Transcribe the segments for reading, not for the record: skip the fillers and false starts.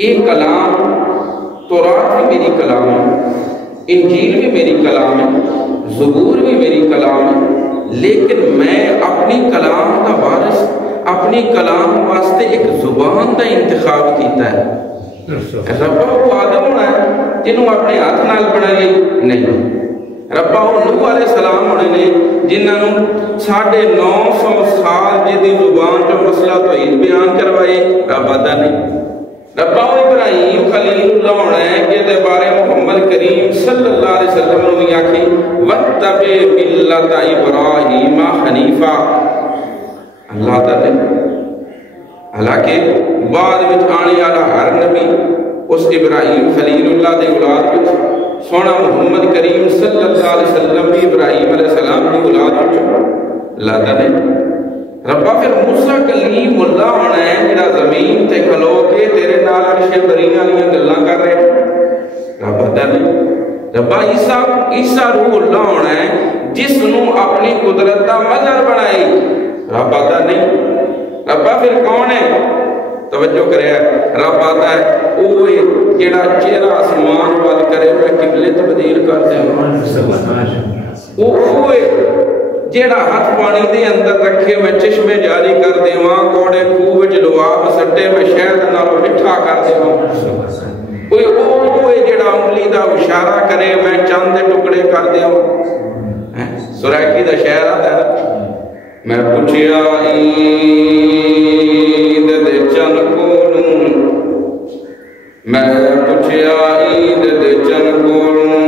یہ کلام تورات بھی میری کلام ہے، انجیل بھی میری کلام ہے، زبور بھی میری کلام ہے، لیکن میں اپنی کلام کا وارث اپنی کلام واسطے ایک زبان کا انتخاب کیتا ہے۔ ربا وہ آدم ہونا ہے جنہوں اپنے ہاتھ نال بنائی نہیں، ربا وہ نوح علیہ السلام ہونے نے جنہوں 950 سال جدی زبان جو مسئلہ توحید بیان کروائے، ربا دا نہیں۔ ربا وہ ابراہیم خلیل اللہ ہونا ہے جہدے بارے محمد کریم صلی اللہ علیہ وسلم نے آکھی وَاتَّبِعْ مِلَّةَ إِبْرَاهِيمَ حَنِيفًا، اللہ تعالی۔ حالانکہ بعد میں آنے والا ہر نبی اس ابراہیم خلیل اللہ دے اولاد میں سونا محمد کریم صلی اللہ علیہ وسلم بھی ابراہیم علیہ السلام کی اولاد میں اللہ تعالی۔ ربا پھر موسیٰ کلیم اللہ ہونا ہے جڑا زمین تے کھلو کے تیرے نال عرش برین والی گلاں کر رہے ربا تعالی۔ ربا عیسیٰ روح اللہ ہونا ہے جس نو اپنی قدرت دا مظہر بنائی، رب آتا نہیں۔ ربا پھر کون ہے؟ توجہ کرے رب آتا ہے اوہ جڑا چہرہ آسمان وال کرے میں قبلے تبدیل کر دے، اوہ جڑا ہاتھ پانی دے اندر رکھے میں چشمے جاری کر دے وہاں کوڑے خوہ وچ لواب سٹے میں شہد نال مٹھا کر دے کوئی اوہ جڑا انگلی دا اشارہ کرے میں چاند دے ٹکڑے کر دے سرائکی دا شہر آتا ہے میں پوچھیا عید دے چن کولوں، میں پوچھیا عید دے چن کولوں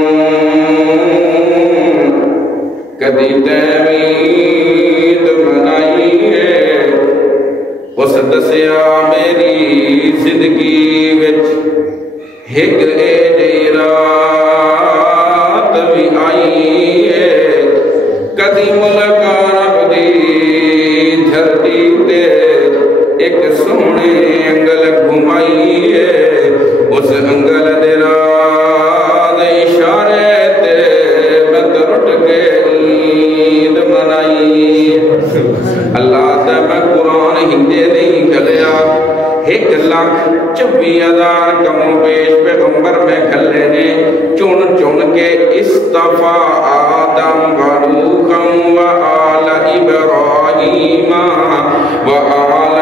کدی تیمید منائی ہے، اس دسیا میری زندگی وچ ایک جی رات بھی آئی ہے، کدی ملک ایک سونے انگل گھمائی ہے، اس انگل دے راز اشارے تے میں درٹ کے عید منائی۔ اللہ تے میں قرآن ہندے نہیں گلیا 1,24,000 کم پیش پیغمبر میں گھلے نے چون چون کے استفا آدم و نوح و آل ابراہیم و آل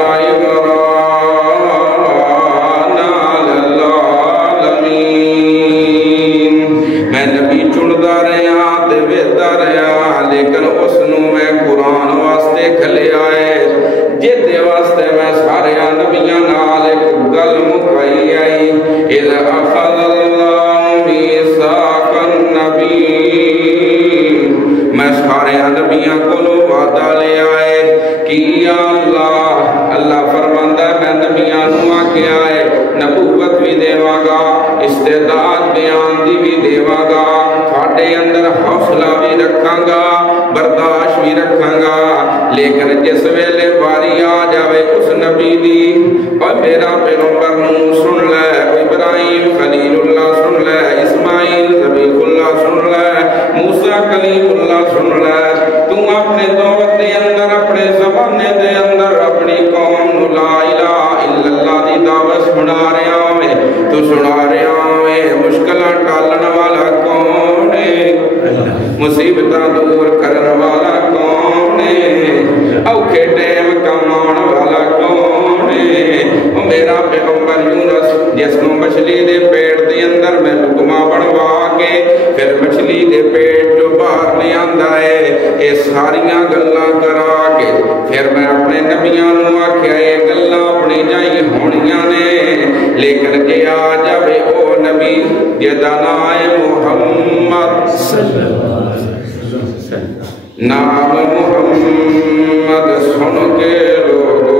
نام محمد سن کے لوگو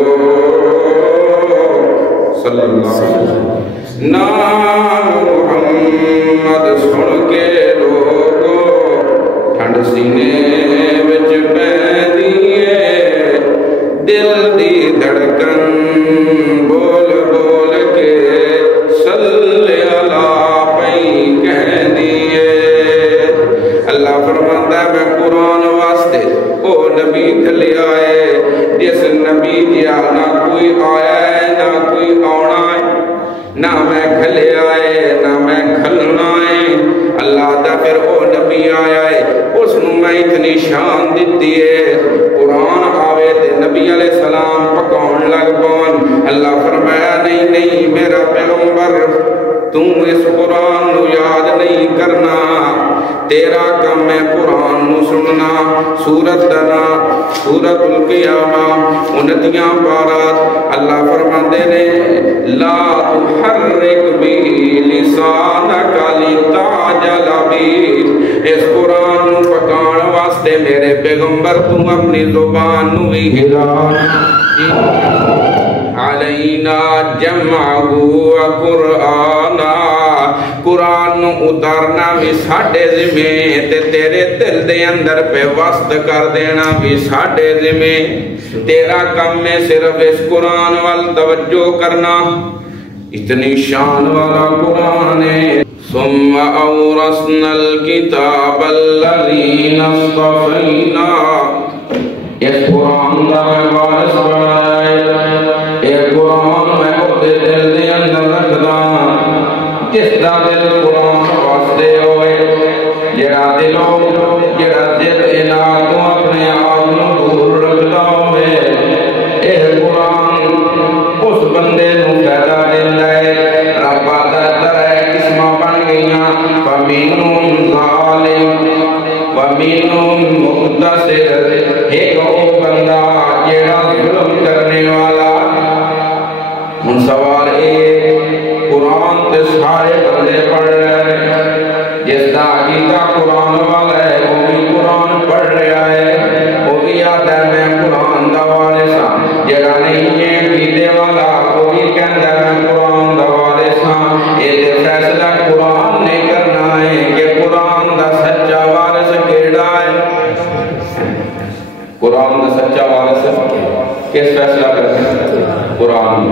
صلی اللہ علیہ وسلم، نام محمد سن کے لوگو ٹھنڈ سینے وچ پیندیے دل دی دھڑکن بول بول کے صلی اللہ پئی کہندیے۔ اللہ فرماندا ہے میں قرآن واسطے او نبی گھلے آئے جس نبی جیا نہ کوئی آیا ہے نہ کوئی آنا ہے، نہ میں گھلے آئے نہ میں گھلنا ہے اللہ دا پھر او نبی آیا ہے اس نو میں اتنی شان دیتی ہے قرآن آوے تے نبی علیہ السلام پکاؤن لگ پون اللہ فرمایا نہیں نہیں میرا پیغمبر تم اس قرآن نو یاد نہیں کرنا تیرا کم ہے قرآن نو سننا سورت دنا سورت القیامہ 29 پارات اللہ فرماندے نے لا تحرک بھی لسانک لتعجل بھی اس قرآن نو پکان واسطے میرے پیغمبر تم اپنی زبان نو بھی ہلا علینا جمعہ و قرآنا قرآن اتارنا بھی ساڑھے ذمے تے تیرے دل دے اندر پہ وسط کر دینا بھی ساڑھے ذمے تیرا کم میں صرف اس قرآن وال توجہ کرنا اتنی شان والا قرآن ہے ثم اورثنا الكتاب الذين اصطفينا اس قرآن دا میں وارث بنائے ایک قرآن میں اپنے دل دے اندر رکھدا جس دا دل قرآن واسطے ہوئے جڑا دلوں جڑا دل انہاں تو اپنے آپ نو دور رکھدا ہوئے اے قرآن اس بندے نو فائدہ دیندا ہے رب دا طرح قسماں بن گئیاں فمنهم ظالم ومنهم مقتصد ایک او بندہ جڑا ظلم کرنے والا ہن سوال اے قرآن تے سارے بندے پڑھ رہے ہیں جس دا عقیدہ قرآن والا ہے وہ بھی قرآن پڑھ رہا ہے وہ بھی آتا ہے میں قرآن دا وارث ہاں جڑا نہیں ہے عقیدے والا وہ بھی کہندا ہے میں قرآن دا وارث ہاں یہ فیصلہ قرآن نے کرنا ہے کہ قرآن دا سچا وارث کیڑا ہے قرآن دا سچا وارث کس فیصلہ کرتے ہیں قرآن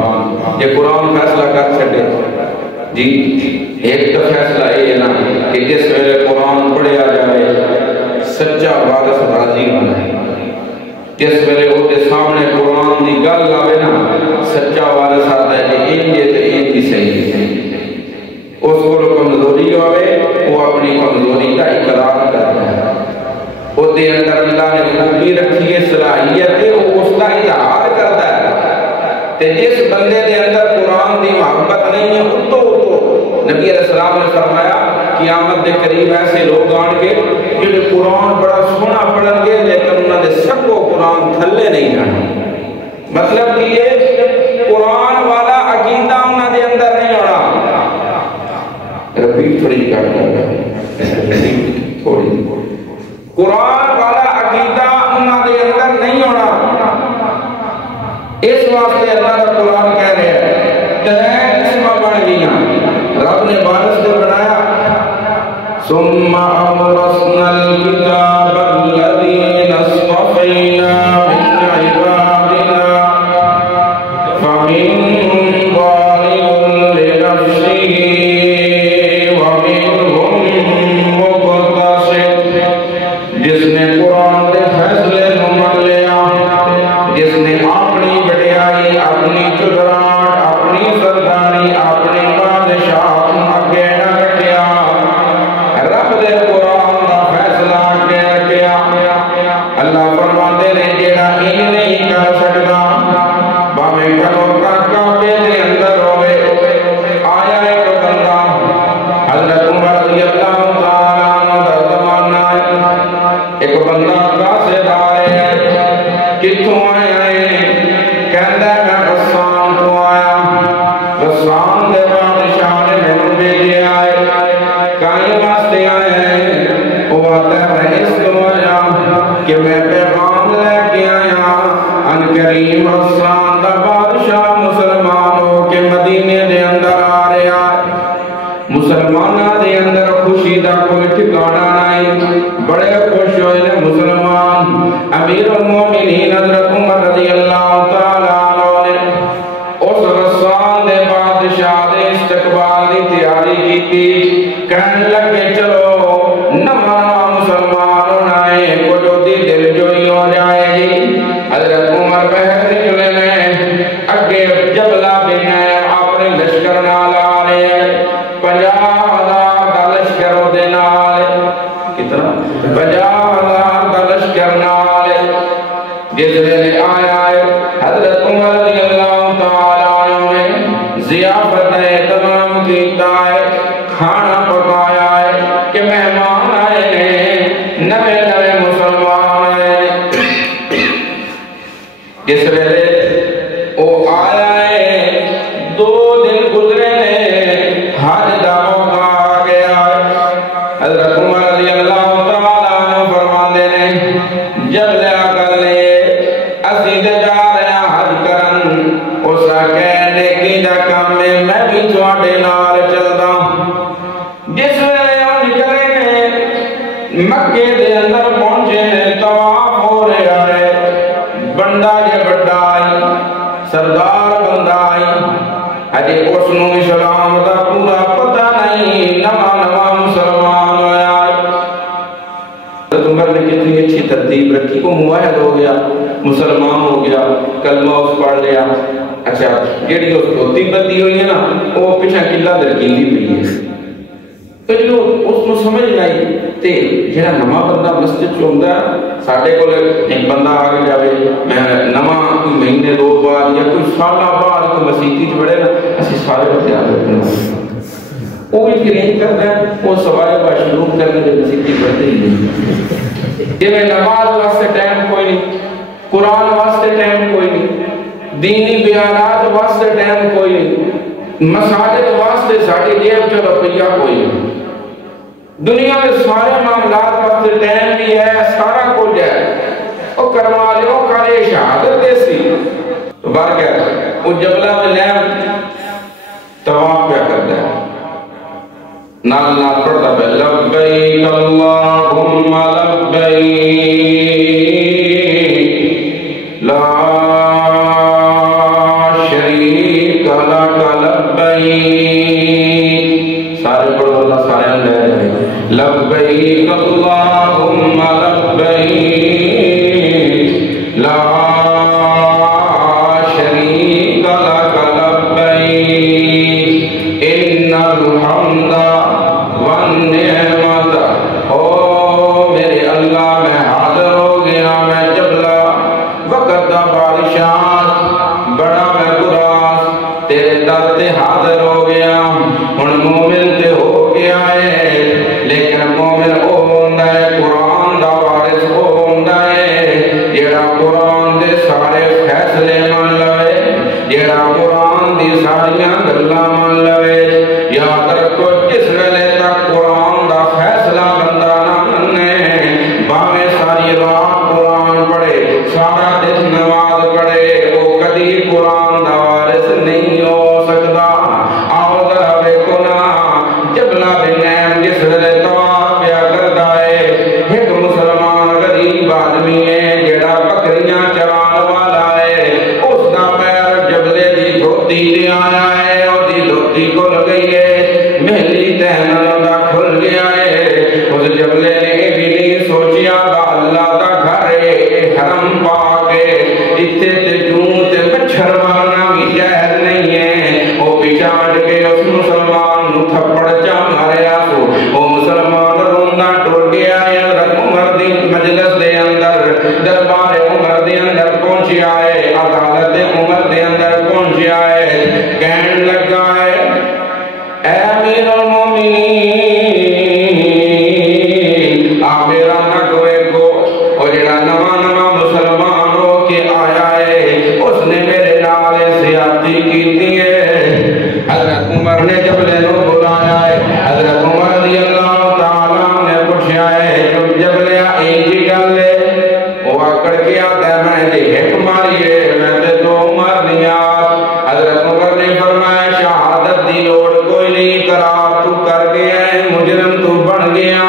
یہ قرآن فیصلہ کر چھڑے جی ایک تو فیصلہ یہ نا کہ جس ویلے قرآن پڑھیا جائے سچا وارث راضی ہونا ہے جس ویلے وہ دے سامنے قرآن دی گل آوے نا سچا وارث آتا ہے کہ این یہ تو این بھی صحیح ہے اس کو کمزوری ہوئے وہ اپنی کمزوری کا اقرار کرتا ہے وہ دے اندر اللہ نے خوبی رکھی ہے صلاحیت ہے وہ اس کا اظہار کرتا ہے تے جس بندے دے اندر قرآن دی محبت نہیں ہے اتو نبی علیہ السلام نے فرمایا قیامت دے قریب ایسے لوگ آن کے جنہیں قرآن بڑا سونا پڑھن گے لیکن انہوں نے سب کو قرآن تھلے نہیں جانا مطلب کہ یہ قرآن والا عقیدہ انہوں نے اندر نہیں ہونا ربی تھوڑی تھوڑی قرآن والا عقیدہ انہوں نے اندر نہیں ہونا اس واسطے اللہ کا قرآن کہہ رہے ہیں تین قسمہ بڑھ گئیاں رب نے وارث کو بنایا ثم اورثنا الكتاب الذين اصطفينا من عبادنا فمنهم ظالم لنفسه ومنهم مقتصد جس نے قرآن کے فیصلے نو مان لیا جس نے اپنی بڑائی اپنی چتراٹ اپنی سرداری اپنی بادشاہ اگے نہ رکھیا رب دے قرآن دا فیصلہ اگے رکھیا اللہ فرماندے نے جیڑا یہ نہیں کر سکتا باویں کلوں کا کعبے دے اندر ہوئے آیا ایک بندہ حضرت عمر رضی اللہ تعالیٰ عنہ دا زمانہ ایک بندہ قاصد آئے کتوں آیا ہے کہندا ہے میں غسان تو آیا غسان دے بادشاہ نے میں بھیجے آئے کہیں واسطے آئے ہیں وہ آتا ہے میں اس کو آیا کہ میں پیغام لے کے آیا ان کریم غسان دا بادشاہ مسلمان ہو کے مدینے دے اندر آ رہا مسلمانہ دے اندر خوشی دا کوئی ٹھکانا نہیں بڑے خوش ہوئے نے مسلمان امیر المومنین حضرت عمر رضی اللہ تعالیٰ عنہ نے اس غسان دے بادشاہ دے استقبال دی تیاری کی تھی کہنے لگے چلو نمانا مسلمان ہونا ہے کچھ دی دل جوئی ہو جائے گی حضرت عمر بہت نکلے میں اگے جبلہ بن اپنے لشکر نالا رہے ہیں 50,000 دا لشکر دے نال کتنا 50,000 دا لشکر نال جس ویلے آیا ہے حضرت عمر رضی اللہ تعالیٰ عنہ نے ضیافت تمام کیتا ہے کھانا پکایا ہے کہ مہمان آئے ہیں نوے نوے مسلمان آئے جس ویلے وہ آیا ہے 2 دن گزرے نے حج دا موقع آ گیا ہے حضرت عمر رضی اللہ تعالیٰ عنہ فرماندے نے جب لیا کر لے اسی دے جا رہے ہیں حج کرن اسا کہنے کی دا کام میں بھی تواڈے نال چلدا جس ویلے وہ نکلے نے مکے دے اندر پہنچے نے طواف ہو رہا ہے بندہ جے بڑا آئی سردار بندہ آئی اجے اس نو اسلام دا پورا پتہ نہیں نواں مسلمان ہویا حضرت عمر نے کتنی اچھی ترتیب رکھی وہ موحد ہو گیا مسلمان ہو گیا کلمہ اس پڑھ لیا اچھا جیڑی اس دھوتی بدی ہوئی ہے نا وہ پیچھے قلعہ درکیندی پئی ہے تو جو اس کو سمجھ نہیں تے جڑا نواں بندہ مسجد چ ہوندا ساڈے کول ایک بندہ آ کے جاوے میں نواں کوئی مہینے 2 بعد یا کوئی سالہ بعد کوئی مسیتی چ بڑے نا اسی سارے بندے آ کے وہ بھی پھر یہی کرتا ہے وہ سوائے شروع کرنے کے مسیتی پڑھتے ہی نہیں جی میں نماز واسطے ٹائم کوئی نہیں قرآن واسطے ٹائم کوئی نہیں دینی بیانات واسطے ٹائم کوئی نہیں مساجد واسطے ساڑھے جیب چ روپیہ کوئی نہیں دنیا میں سارے معاملات واسطے ٹائم بھی ہے سارا کچھ ہے وہ کروا لے وہ کرے شہادت دیسی تو بار کیا وہ جبلہ میں لیم طواف کیا کرتا ہے نال نال پڑھتا ہے لبیک اللہم لبیک لا شریک لک لبیک سارے پڑھو اللہ سارے اندر لبیک اللہم لبیک لا شریک لک لبیک ان الحمد والنعمت او میرے اللہ میں حاضر ہو گیا میں جبلا وقت دا بادشاہ بڑا میں گراس تیرے در تے حاضر ہو گیا ہن مومن تے ہو گیا ہے لیکن مومن او ہوندا ہے قرآن دا وارث او ہوندا ہے جیڑا قرآن دے سارے فیصلے مان لوے جیڑا قرآن دی ساریاں گلاں مان لوے یاد رکھو جس ویلے تک قرآن دا فیصلہ بندہ نہ منے باویں ساری رات قرآن پڑھے سارا دن نماز پڑھے وہ کدی قرآن دا وارث نہیں ہو سکتا آؤ ذرا ویکھو نا جبلہ بن نعیم جس ویلے طواف پیا کردا ہے ایک مسلمان غریب آدمی ہے جیڑا بکریاں چران والا ہے اس دا پیر جبلے دی دھوتی تے آیا ہے او دی دھوتی کھل گئی ہے مہلی تہن دا کھل گیا ہے اس جبلے نے بھی نہیں سوچیا دا اللہ دا گھر ہے حرم پاک ہے اتنے تے جوں تے مچھر مارنا بھی جائز نہیں ہے وہ پیچھے ہٹ کے اس مسلمان نو تھپڑ چا ماریا سو وہ مسلمان روندا ٹر گیا ہے حضرت عمر دی مجلس دے اندر دربار عمر دے اندر پہنچیا ہے عدالت عمر دے اندر پہنچیا ہے کہن لگا ہے اے امیر المومنین آپ میرا نگوے کو اور جڑا نواں مسلمان ہو کے آیا ہے اس نے میرے نال زیادتی کی ہے حضرت عمر نے جبلے نو بلایا ہے حضرت عمر رضی اللہ تعالیٰ نے پوچھا ہے جب لیا ایک ہی گل ہے وہ آکڑ کے آتا ہے میں نے ایک ماری ہے میں تے 2 مارنیاں حضرت عمر نے فرمایا شہادت دی لوڑ کوئی نہیں کرا تو کر گیا ہے مجرم تو بن گیا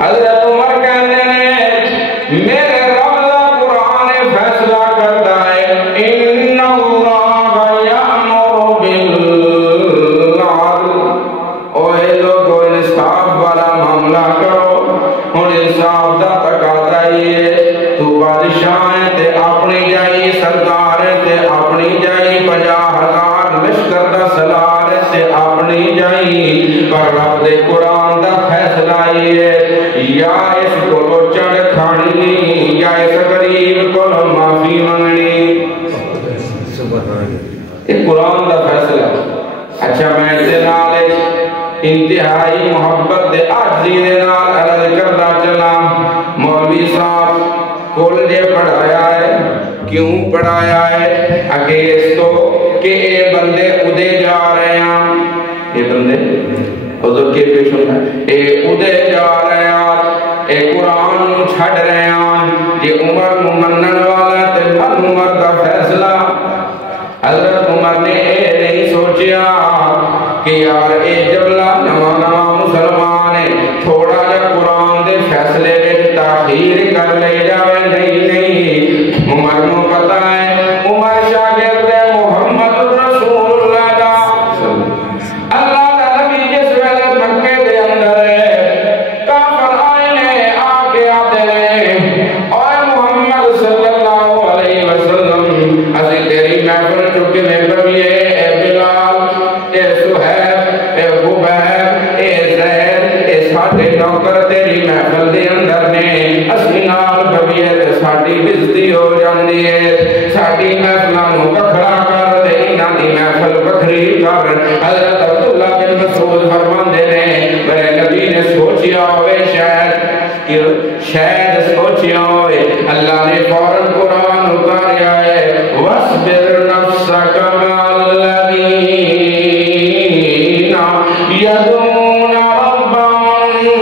حضرت عمر کہنے نے میرے رب دا قرآن فیصلہ کرتا ہے ان اللہ یامر بالعدل اوے لوگو انصاف والا معاملہ کرو ہن انصاف دا تقاضا ہے تو بادشاہ ہے تے اپنی جائی سردار ہے تے اپنی جائی 50,000 لشکر دا سلار دے قرآن دا فیصلہ ہے یا اس کو چڑھ کھانی یا اس غریب کو معافی منگنی یہ قرآن دا فیصلہ اچھا میں دے نال انتہائی محبت دے عاجزی دے نال عرض کردا چلا مولوی صاحب کول دے پڑھایا ہے کیوں پڑھایا ہے اگے اس تو کہ اے بندے ادے جا رہے ہیں یہ بندے حضور کے پیش ہوتا ہے اے ادے جا رہے ہیں اے قرآن چھڑ رہے ہیں یہ عمر ممنن والا تے من عمر کا فیصلہ حضرت عمر نے اے نہیں سوچیا کہ یار اے جبلہ نواں نواں مسلمان ہے تھوڑا جا قرآن دے فیصلے میں تاخیر کر لے جاوے نہیں عمر کو پتہ ہے عمر شاگرد ہے محمد رسول اللہ دا اللہ دا نبی جس ویلے مکے دے اندر ہے کافر آئے نے آگے آتے ہیں اور محمد صلی اللہ علیہ وسلم اسی تیری محفل چکے میں کبھی اے بلال اے سہیب اے خبیب اے زید اے ساٹھے نوکر تیری محفل دے اندر نے اسی نال کبھی ہے ساٹھی بزدی ہو جاندی ہے ساٹھی محفلوں بکھرا کر دے انہاں دی محفل بکھری کر حضرت عبداللہ بن مسعود فرماندے نے میرے نبی نے سوچیا ہوئے شاید سوچیا ہوئے اللہ نے فوراً قرآن اتاریا ہے وَاصْبِرْ نَفْسَكَ مَعَ الَّذِينَ يَدْعُونَ رَبَّهُم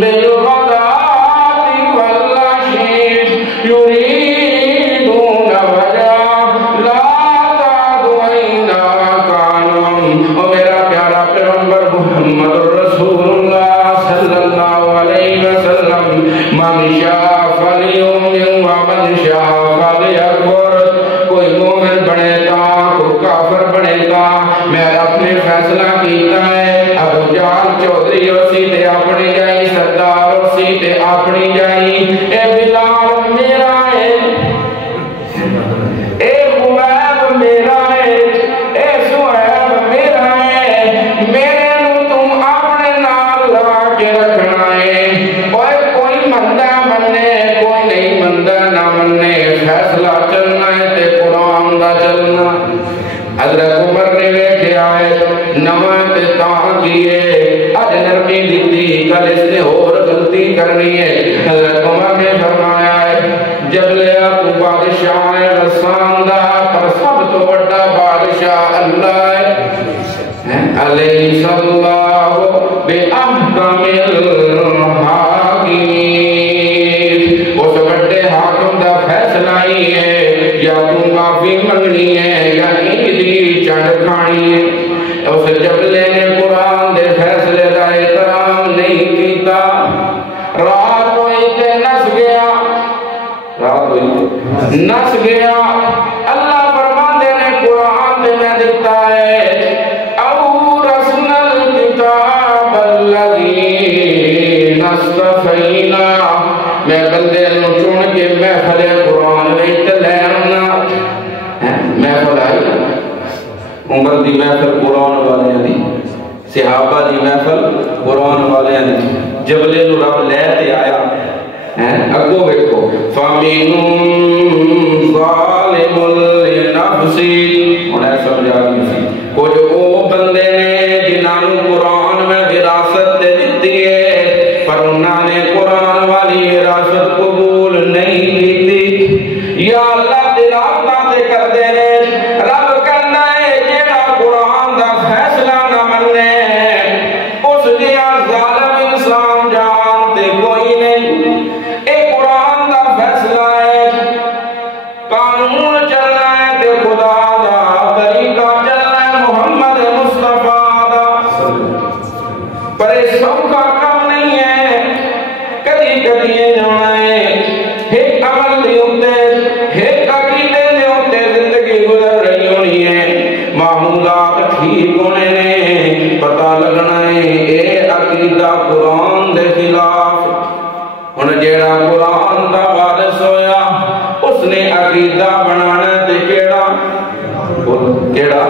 بِالْغَدَاةِ وَالْعَشِيِّ يُرِيدُونَ وَجْهَهُ لَا تَعْدُ عَيْنَاكَ عَنْهُمْ اور میرا پیارا پیغمبر محمد رسول اللہ صلی اللہ علیہ وسلم من شاء فلیؤمن ومن شاء فلیکفر کوئی مومن بنے گا کوئی کافر بنے گا میں اپنے فیصلہ کیتا ہے ابو جہل چودھری اسی تے اپنی جائی سردار اسی تے اپنی جائی اے بلال میرا ہے اے خبیب میرا ہے اے سہیب میرا ہے میرے نو تم اپنے نال لگا کے رکھنا ہے اور کوئی مندہ مننے کوئی نہیں مندہ نہ مننے فیصلہ چلنا ہے تے قرآن دا چلنا حضرت عمر نے ویکھے آئے نواں تے تاں کیے اج نرمی دیتی کل اس نے اور غلطی کرنی ہے حضرت عمر نے فرمایا ہے جب لیا تو بادشاہ ہے رسان دا پر سب تو بڑا بادشاہ اللہ ہے علیہ اللہ بے احکم الحاکمین اس بڑے حاکم دا فیصلہ ہی ہے یا تو معافی منگنی ہے یا عیدی چڑھ کھانی ہے اس جبلے نے قرآن دے فیصلے دا احترام نہیں کیتا رات ہوئی تے نس گیا رات ہوئی نس گیا اللہ فرماندے نے قرآن دے میں دیتا ہے او رسول الکتاب الذی نصطفینا میں بندے نو چن کے محفل قرآن وچ لے آنا محفل آئی عمر دی محفل قرآن والے دی صحابہ دی محفل قرآن والے دی جبلے نو رب لے تے آیا اگو ویکھو فَمِنْهُمْ ظَالِمٌ لِنَفْسِهِ ہن اے سمجھا گئی کچھ او بندے نے جنہاں نو قرآن میں وراثت دے دتی ہے پر انہاں نے قرآن والی وراثت قبول نہیں کیتی یا اللہ تلاوتاں تے کردے نے رب کہندا ہے جیڑا قرآن دا فیصلہ نہ مننے اس دیا ظالم انسان جان تے کوئی نہیں اے قرآن دا فیصلہ ہے قانون چلنا ہے تے خدا دا طریقہ چلنا ہے محمد مصطفیٰ دا پر اس سوکھا کام نہیں ہے کدی کدی جانا ہے ایک عمل دے ہوتے ایک عقیدے دے ہوتے زندگی گزر رہی ہونی ہے معمولات ٹھیک ہونے نے پتہ لگنا ہے اے عقیدہ قرآن دے خلاف ہن جیڑا قرآن دا وارث ہویا اس نے عقیدہ بنانا تے کیڑا کیڑا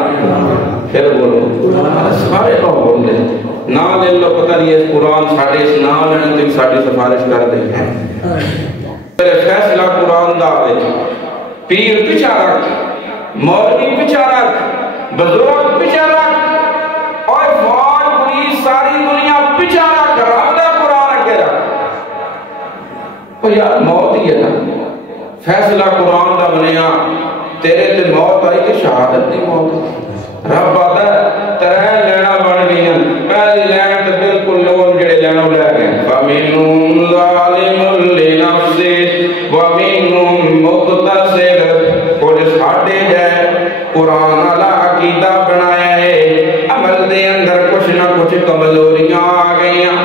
پھر بولو سارے لوگ بول دے نہ لے لو، پتہ نہیں اس قرآن ساڑھے اس نہ لینے تک ساڑھے سفارش کر دیں ہیں. میرے فیصلہ قرآن دا دے، پیر پچھا رکھ، مولوی پچھا رکھ، بزرگ پچھا رکھ، اور فوج پولیس ساری دنیا پچھا رکھ، رب دا قرآن کے رکھ. اور یار موت ہی ہے نا، فیصلہ قرآن دا بنیا، تیرے تے موت آئی کہ شہادت دی موت. رب آتا ہے ترین لینا بن گئی ہیں، پہلی لین تے بالکل لوگ جڑے لینوں لے گئے. فَمِنْهُمْ ظَالِمٌ لِنَفْسِهِ وَمِنْهُمْ مُقْتَصِدٌ. کچھ ساڈے جائے قرآن والا عقیدہ بنایا ہے، عمل دے اندر کچھ نہ کچھ کمزوریاں آ گئی ہیں.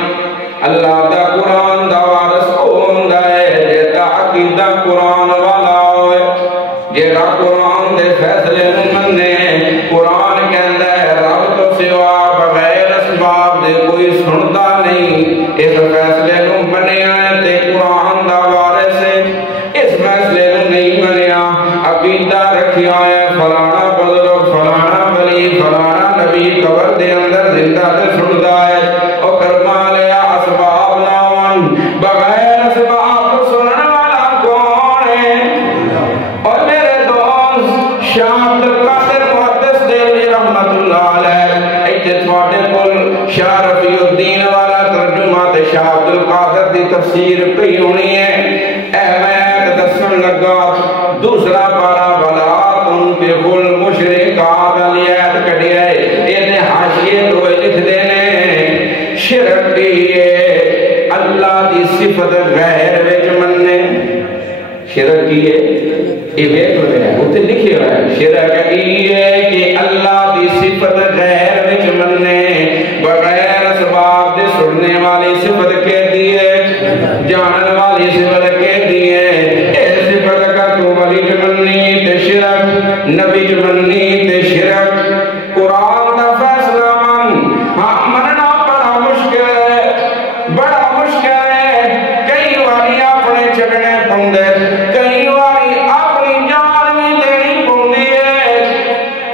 اللہ دا قرآن دا وارث ہوندا ہے جیڑا عقیدہ قرآن والا ہوئے، جیڑا قرآن دے فیصلے منے. قرآن کہندا ہے رب تو سوا بغیر اسباب دے کوئی سنتا نہیں. اس فیصلے نو منیا ہے تے قرآن دا وارث ہے، اس فیصلے نو نہیں منیا عقیدہ رکھیا ہے فلانا بزرگ فلانا ولی فلانا نبی قبر دے اندر زندہ تے سندا ہے. او کرما لیا اسباب ناون، بغیر اسباب سنن والا کون ہے؟ اور میرے دوست شاہ عبدالقادر محدث دہلوی رحمت اللہ علیہ ایتھے تواڈے کول شاہ رفیع الدین والا ترجمہ تے شاہ عبدالقادر دی تفسیر پئی ہونی ہے. اے میں دسن لگا دوسرا پارا ولا تنکحوا المشرکات والی آیت کڈی ہے، اینے حاشیے تو لکھ دینے شرک کی ہے اللہ دی صفت غیر وچ مننے. شرک کی ہے یہ ویکھ لو اوتے لکھیا ہے شرک کی ہے کہ اللہ دی صفت غیر وچ مننے، بغیر اسباب دے سننے والی صفت کہہ دی ہے، جانن والی صفت کہہ دی ہے. اے صفت کا تو ولی مننی تے شرک، نبی مننی تے شرک. قرآن دا فیصلہ ہاں مننا بڑا مشکل ہے، بڑا مشکل ہے. کئی واری اپنے چکنے پوندے، کئی واری اپنی جان بھی دینی پوندی ہے.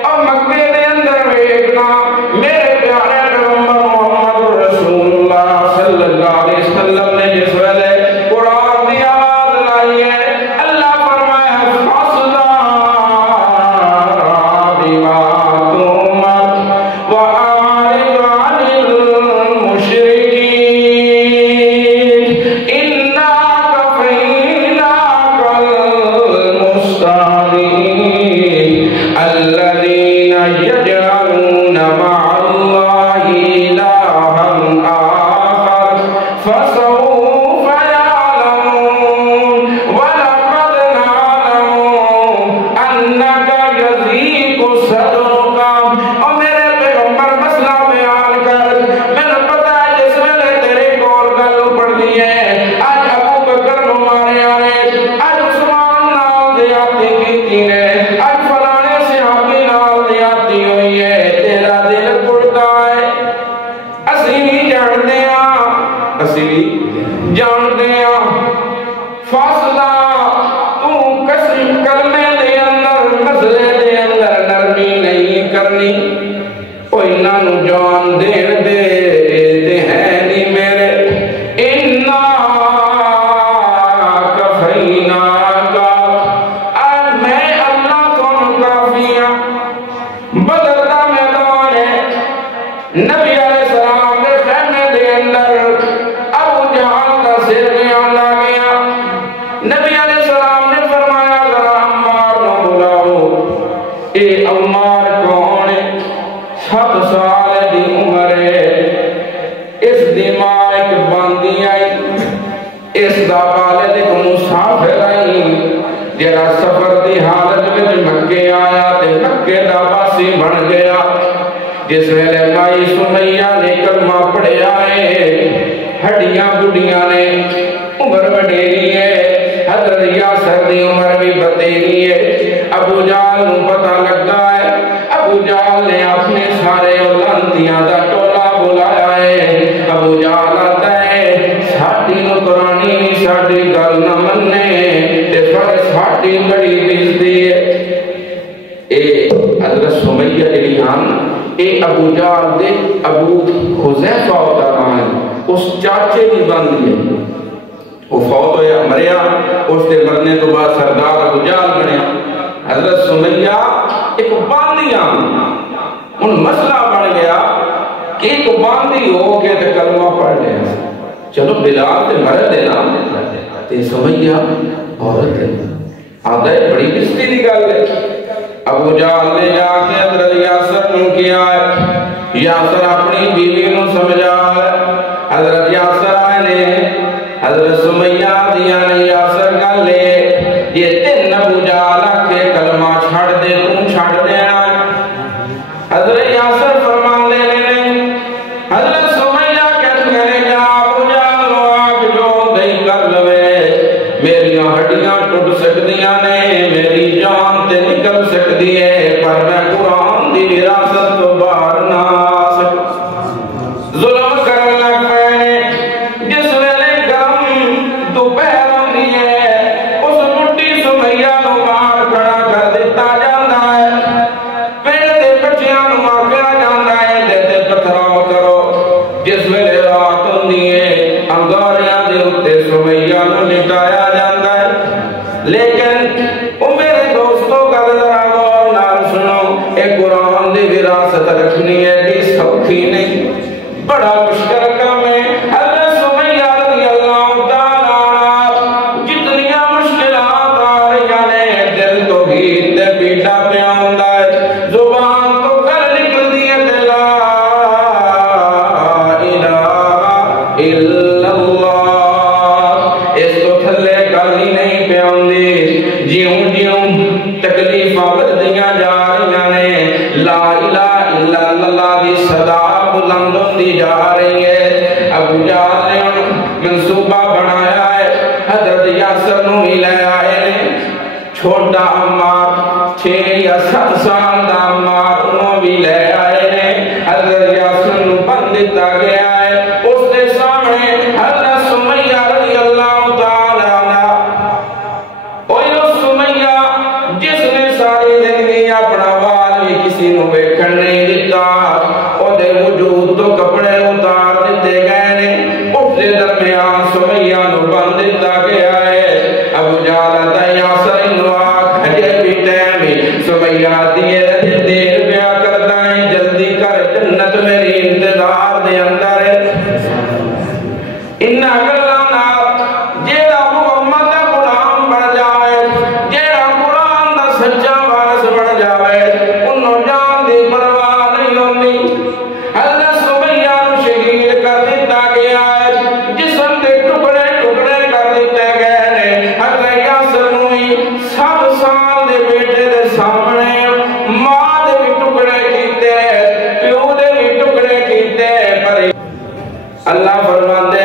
اور مکے دے اندر ویکھنا میرے پیارے پیغمبر محمد رسول اللہ صلی اللہ علیہ وسلم نے جس ویلے قرآن دی آواز لائی ہے، اللہ فرمایا فاصلہ بما تؤمر وأعرض عن المشركين إنا كفيناك المستهزئين الذين يجعلون مع الله إلها آخر فسوف يعلمون ولقد نعلم أنك يضيق صدرك. اور میرے پیغمبر مسئلہ بیان کر، میں نے پتا ہے جس ویلے تیرے کول گل پڑھنی ہے، اج ابو بکر نو ماریا نے، اج عثمان نال زیادتی کیتی نے، اج فلانے صحابی نال زیادتی ہوئی ہے، تیرا دل ٹوٹتا ہے. اسی بھی جانتے ہیں، اسی بھی جانتے ہیں فاصلہ تو قسم کلمے دے اندر مسئلے دے اندر نرمی نہیں کرنی. او انہاں نو جان دین دے تے ہے نہیں میرے. انا کفیناک، میں اللہ تانوں کافی ہاں. بدر دا میدان ہے، نبی علیہ السلام دے خیمے دے اندر ابو جہل دا سر بیان آ گیا. نبی علیہ السلام نے فرمایا ذرا عمار نو بلاؤ. اے عمار کون ہے؟ 7 سال دی عمر ہے. اس دی ماں ایک باندی آئی، اس دا والد ایک مسافر آئی جڑا سفر دی حالت وچ مکے آیا تے مکے دا واسی بن گیا. جس ویلے مائی سمیہ نے کلمہ پڑھیا ہے، ہڈیاں بڈیاں نے، عمر وڈیری ہے، حضرت یاسر دی عمر بھی بتیری ہے. ابو جہل نو پتہ لگا ہے، ابو جہل نے اپنے سارے اولادیاں دا ٹولا بلایا ہے. ابو جہل آتا ہے ساڈی نو قرآنی ساڈی گل نہ مننے تے پر ساڈی بڑی بےزتی ہے. اے حضرت سمیہ جڑی ہن اے ابو جہل دے ابو حذیفہ ہوتا رہا اس چاچے کی باندھی ہے وہ فوت ہویا مریا اس دے مرنے تو بعد سردار ابو جہل بنیا حضرت سمیہ ایک باندھیاں ان مسئلہ بن گیا کہ ایک باندھی ہو کے تے کلمہ پڑھ لیا چلو بلال تے مرد دینا تے سمیہ عورت ہے آدھا ہے بڑی بستی نکال لے ابو جہل نے جا کے حضرت یاسر نو کیا ہے یاسر اپنی بیوی نو سمجھا ہے حضرت یاسر آئے نے حضرت سمیہ دیا نے یاسر کا لے یہ تین ابو جہل کے کلمہ چھڑ دے تم چھڑ دینا حضرت یاسر فرمان دے نہیں حضرت سمیہ کہتے ہیں جا ابو جہل آگ جو گئی کر لوے میری ہڈیاں ٹوٹ سکتیاں نے میری جان تے نکل سکتی ہے پر میں قرآن دی وراثت تو باہر نہ آ سکتا ظلم کرنے لگ پے جس ویلے گرم دوپہر ہوندی ہے اس بڈھی سمیہ نو باہر کھڑا کر دیتا جاندا ہے پنڈ دے بچیاں نو آکھیا جاندا ہے تے پتھراؤ کرو جس ویلے رات ہوندی ہے انگاریاں دے اوتے سمیہ نو لٹایا جاندا ہے لیکن او میرے دوستوں گل ذرا غور نال سنو اے قرآن دی وراثت رکھنی ہے کہ سوکھی نہیں بڑا مشکل کام ہے حضرت سمیہ رضی اللہ تعالی عنہ جتنیاں مشکلات آ رہی نے دل تو ہی تے پیٹا پیا ہوندا ہے زبان تو کر نکلدی ہے تے لا الہ الا اللہ اس تو تھلے گل ہی نہیں پیا ہوندی جیوں جیوں تکلیفاں بڑھدیاں جا رہی نے لا الہ الا اللہ دی صدا بلند ہوندی جا رہی ہے ابو جہل نے منصوبہ بنایا ہے حضرت یاسر نو ہی لے آئے نے چھوٹا عمار 6 یا 7 سال دا عمار انہوں بھی لے آئے نے حضرت یاسر نو بند دیتا گیا ہے اس دے سامنے حضرت سمیہ رضی اللہ تعالی عنہ اوہ سمیہ جس نے ساری زندگی اپنا وال بھی کسی نو ویکھن نہیں دیتا او دے وجود تو کپڑے اتار دیتے گئے نے اس دے درمیان سمیہ نو بند دیتا گیا ہے ابو جہل تے یاسر نو آکھ ہجے بھی ٹائم سمیہ دیے دیر پیا کردا ہے جلدی کر جنت میری انتظار دے اندر ہے انہاں گلاں نال جیڑا محمد دا غلام بن جائے جیڑا قرآن دا سچا وارث بن جائے انہوں جان دی پرواہ نہیں ہوندی حضرت سمیہ نو شہید کر دیتا گیا ہے جسم دے ٹکڑے ٹکڑے کر دیتے گئے نے حضرت یاسر نو ہی 7 سال دے بیٹے دے سامنے ماں دے بھی ٹکڑے کیتے پیو دے بھی ٹکڑے کیتے پر اللہ فرماتے